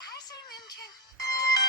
Hi, Simon.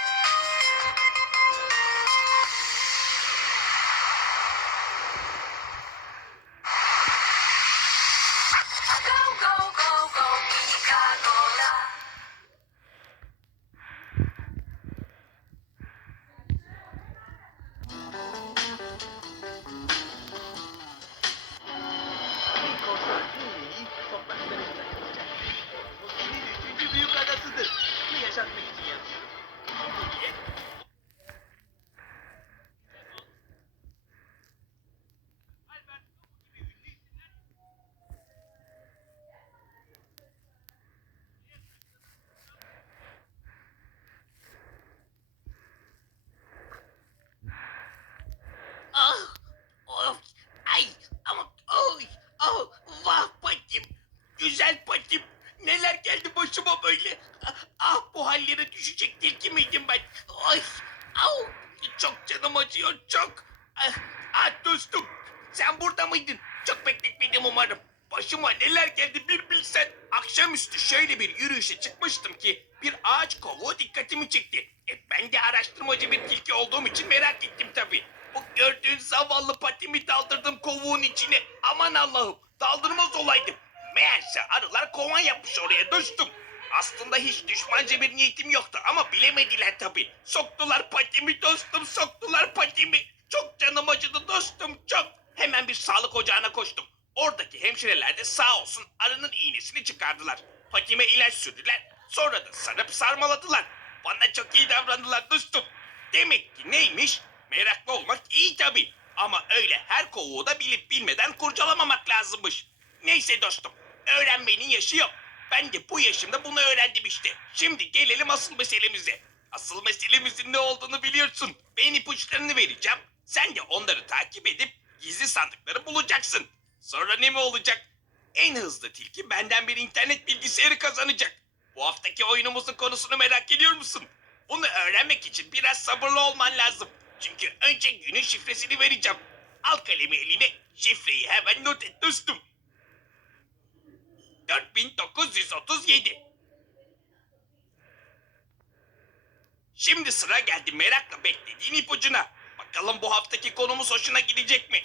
Düşecek tilki miydim ben? Ay, au, çok canım acıyor, çok. Ah, ah dostum, sen burada mıydın? Çok bekletmedim umarım. Başıma neler geldi bir bilsen. Akşamüstü şöyle bir yürüyüşe çıkmıştım ki bir ağaç kovuğu dikkatimi çekti. E, ben de araştırmacı bir tilki olduğum için merak ettim tabii. Bu gördüğün zavallı patimi daldırdım kovuğun içine. Aman Allah'ım daldırmaz olaydım. Meğerse arılar kovan yapmış oraya dostum. Aslında hiç düşmanca bir niyetim yoktu ama bilemediler tabii. Soktular patimi dostum soktular patimi. Çok canım acıdı dostum çok. Hemen bir sağlık ocağına koştum. Oradaki hemşireler de sağ olsun arının iğnesini çıkardılar. Patime ilaç sürdüler. Sonra da sarıp sarmaladılar. Bana çok iyi davrandılar dostum. Demek ki neymiş? Meraklı olmak iyi tabii. Ama öyle her kovuğu da bilip bilmeden kurcalamamak lazımmış. Neyse dostum, öğrenmenin yaşı yok. Ben de bu yaşımda bunu öğrendim işte. Şimdi gelelim asıl meselemize. Asıl meselemizin ne olduğunu biliyorsun. Ben ipuçlarını vereceğim. Sen de onları takip edip gizli sandıkları bulacaksın. Sonra ne mi olacak? En hızlı tilki benden bir internet bilgisayarı kazanacak. Bu haftaki oyunumuzun konusunu merak ediyor musun? Bunu öğrenmek için biraz sabırlı olman lazım. Çünkü önce günün şifresini vereceğim. Al kalemi eline, şifreyi hemen not et dostum. 4937. Şimdi sıra geldi merakla beklediğin ipucuna. Bakalım bu haftaki konumuz hoşuna gidecek mi?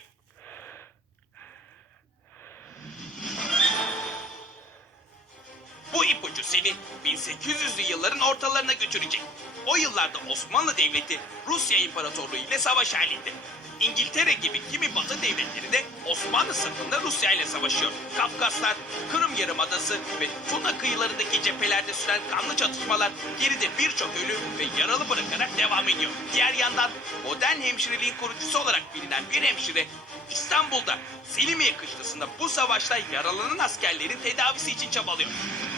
Seni 1800'lü yılların ortalarına götürecek. O yıllarda Osmanlı Devleti Rusya İmparatorluğu ile savaş halinde. İngiltere gibi kimi batı devletleri de Osmanlı sırtında Rusya ile savaşıyor. Kafkaslar, Kırım Yarımadası ve Tuna kıyılarındaki cephelerde süren kanlı çatışmalar geride birçok ölü ve yaralı bırakarak devam ediyor. Diğer yandan modern hemşireliğin kurucusu olarak bilinen bir hemşire İstanbul'da Selimiye kışlasında bu savaşta yaralanan askerlerin tedavisi için çabalıyor.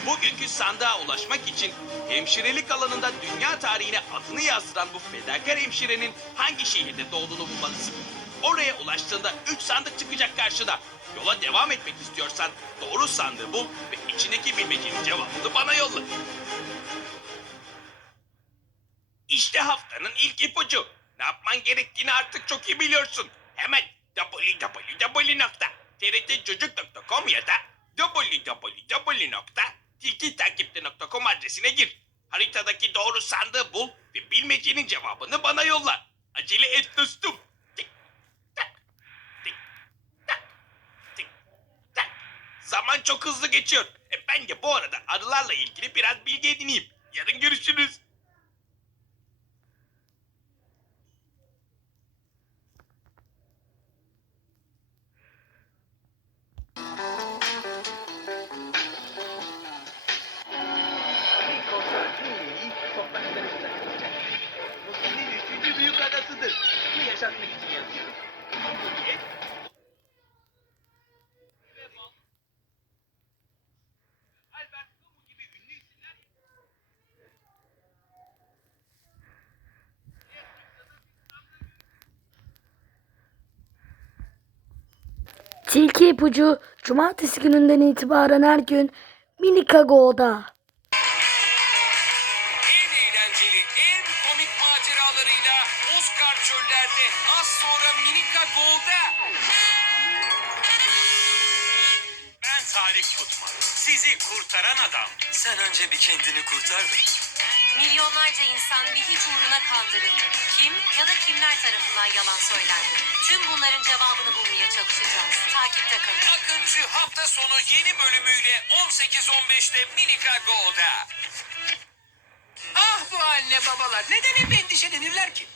Bugünkü sandığa ulaşmak için hemşirelik alanında dünya tarihine adını yazdıran bu fedakar hemşirenin hangi şehirde doğduğunu bulmalısın. Oraya ulaştığında 3 sandık çıkacak karşına. Yola devam etmek istiyorsan doğru sandığı bul ve içindeki bilmecenin cevabını bana yolla. İşte haftanın ilk ipucu. Ne yapman gerektiğini artık çok iyi biliyorsun. Hemen www.trtcocuk.com ya da www.tilkitakipte.com adresine gir. Haritadaki doğru sandığı bul ve bilmecenin cevabını bana yolla. Acele et dostum. Zaman çok hızlı geçiyor. E ben de bu arada arılarla ilgili biraz bilgi edineyim. Yarın görüşürüz. Tilki ipucu cumartesi gününden itibaren her gün Minikago'da. En eğlenceli, en komik maceralarıyla Oscar çöllerde az sonra Minika Go'da. Ben Salih Kutman, sizi kurtaran adam. Sen önce bir kendini kurtar da Milyonlarca insan bir hiç uğruna kandırıldı. Kim ya da kimler tarafından yalan söylendi? Tüm bunların cevabını bulmaya çalışacağız. Takipte kalın. Akıncı hafta sonu yeni bölümüyle 18.15'te Minika Go'da. Ah bu anne babalar neden hep endişelenirler ki?